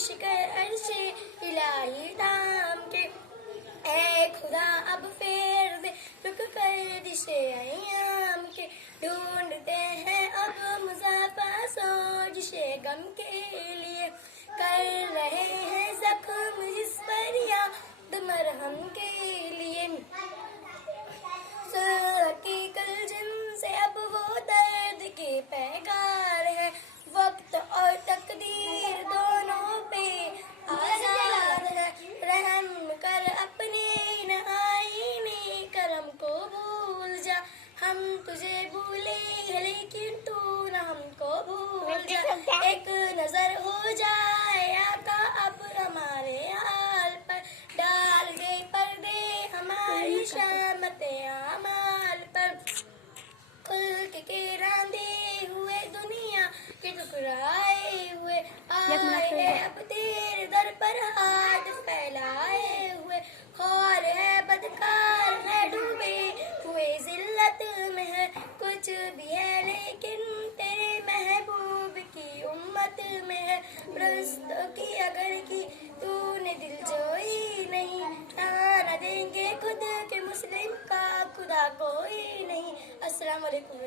पेश कर अर्शे इलाही थाम के। ऐ खुदा अब फेर दे रुक कर दिशे अय्याम के। ढूंढते हैं अब मुज़ाफ़ा सोजिशे गम के लिए। कर रहे हैं जख्म जिस पर याद मरहम के लिए। हकीकल जिनसे अब वो दर्द के पैगार है। वक्त और तकदीर दोनों पे आजाद है। रहम कर अपने इन आईने करम को भूल जा। हम तुझे भूले हैं लेकिन तू न हमको भूल जा। एक नजर हो जाए आका अब हमारे हाल पर। डाल दे पर्दे हमारी शामते आमाल पर। खुल के रांधे हुए दुनिया के टुकराए हुए आए हैं अब तेरे दर पर हाथ फैलाए हुए। खौर है बदकार है डूबे हुए जिल्लत में है। कुछ भी है लेकिन तेरे महबूब की उम्मत में है। प्रस्तों की अगर की तूने दिल जोई नहीं। न देंगे खुद के मुस्लिम का खुदा कोई नहीं। अस्सलाम वालेकुम।